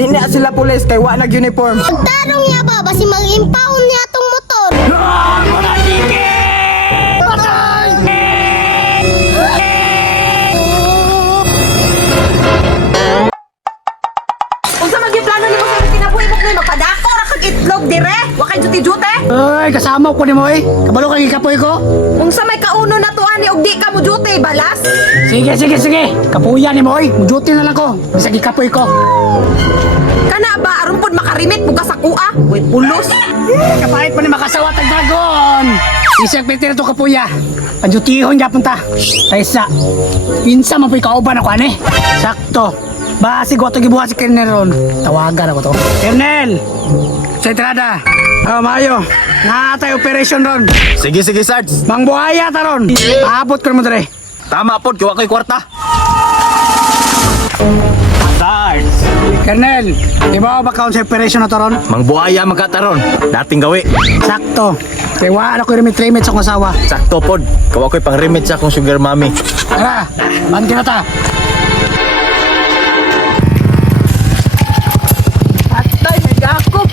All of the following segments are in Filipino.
di na sila pulis kay wa nag-uniform. Pagtarong niya ba, basi mag-impound niya tong motor. Unsa man gyud plano nimo sa kinabuhi mo kay magpadako ra kag itlog dire? Wa kay juti-jute? Ay, kasama ko ni mo eh. Kabalo kang ikapoy ko. Unsa may kauno na to ani og di ka mo jute balas? Sige. Kapuya ni mo eh. Muduti na lang ko. Bisa ikapoy ko. Kana ba aron pod makarimit mo ka sa kuha? Uy, pulos. Kapait pa ni makasawa tag dragon. Isang peter to kapuya. Panjutihon yapon ta. Taysa. Pinsa man po'y kauban ako ani. Sakto. Basi ko ito gibuha si Kernel ron. Tawagan ako to. Kernel! Sa entrada. Mayo. Natay operation ron. Sige, Sarge. Mang buhaya ta ron. Paabot ko mo dere. Tama po, kiwa ko'y kwarta. Sarge. Kernel, di ba ba kaon sa operation na to ron? Mang buhaya magkataron. Dating gawi. Sakto. Kaya wala ko rimit-rimit sa kong asawa. Sakto pod. Kawa ko'y pang-remit sa akong sugar mommy. Tara, bandi na ta. Atay, nagakop.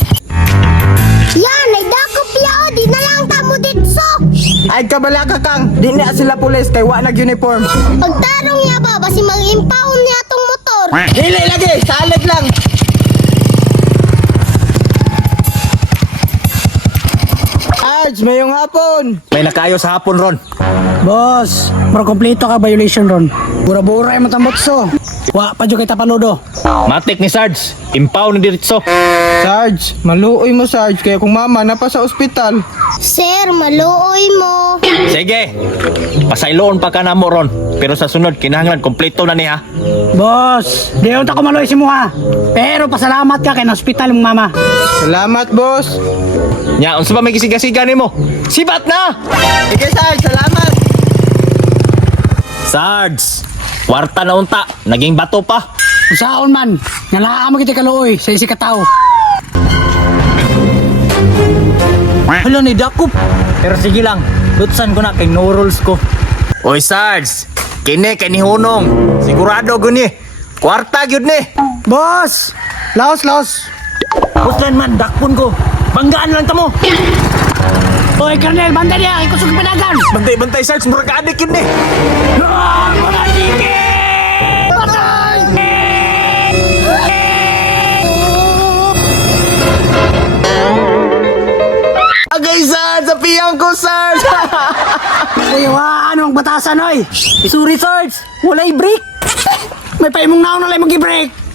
Yan, naidakop yao, di na lang tamo ditso. Ay kabala ka kang, di na sila pulis kay wa nag-uniform. Pagtarong niya ba, basi mag-impound niya tong motor. Dili lagi, salig lang. Arj, mayong hapon. May nakayo sa hapon ron. Boss, mura kompleto ka violation ron. Bura-bura yung matambotso. Wa pa dyo kay tapaludo. Matik ni Sarge. Impaw ni diritso. Sarge, maluoy mo Sarge, kaya kung mama na pa sa ospital. Sir, maluoy mo. Sige. Pasayloon pa ka na mo ron. Pero sa sunod, kinahanglan kompleto na niya. Boss, di unta ko maloy si mo ha. Pero pasalamat ka kay na hospital mong mama. Salamat boss. Nya, unsa ba may gisiga-siga nimo? Sibat na! Sige Sarge, salamat. Sarge, kwarta na unta. Naging bato pa. Usaon man, nga mo kita kaluoy sa isi katao. Hala ni Dakup. Pero sige lang, tutsan ko na kay no rules ko. Oy Sarge, kini kay ni Hunong. Sigurado guni. Kwarta gyud ni. Boss, laos. Puslan man, dakpon ko. Banggaan lang tamo. Oy, Kernel, banda niya, ikusog panagan. Bantay Sarge, murag adik yun ni. Agay Sarge, sa piyang ko Sarge. Uy, ano ang batasan, oy? Isuri Sarge, walay break. May paimong naon na lang mag-break.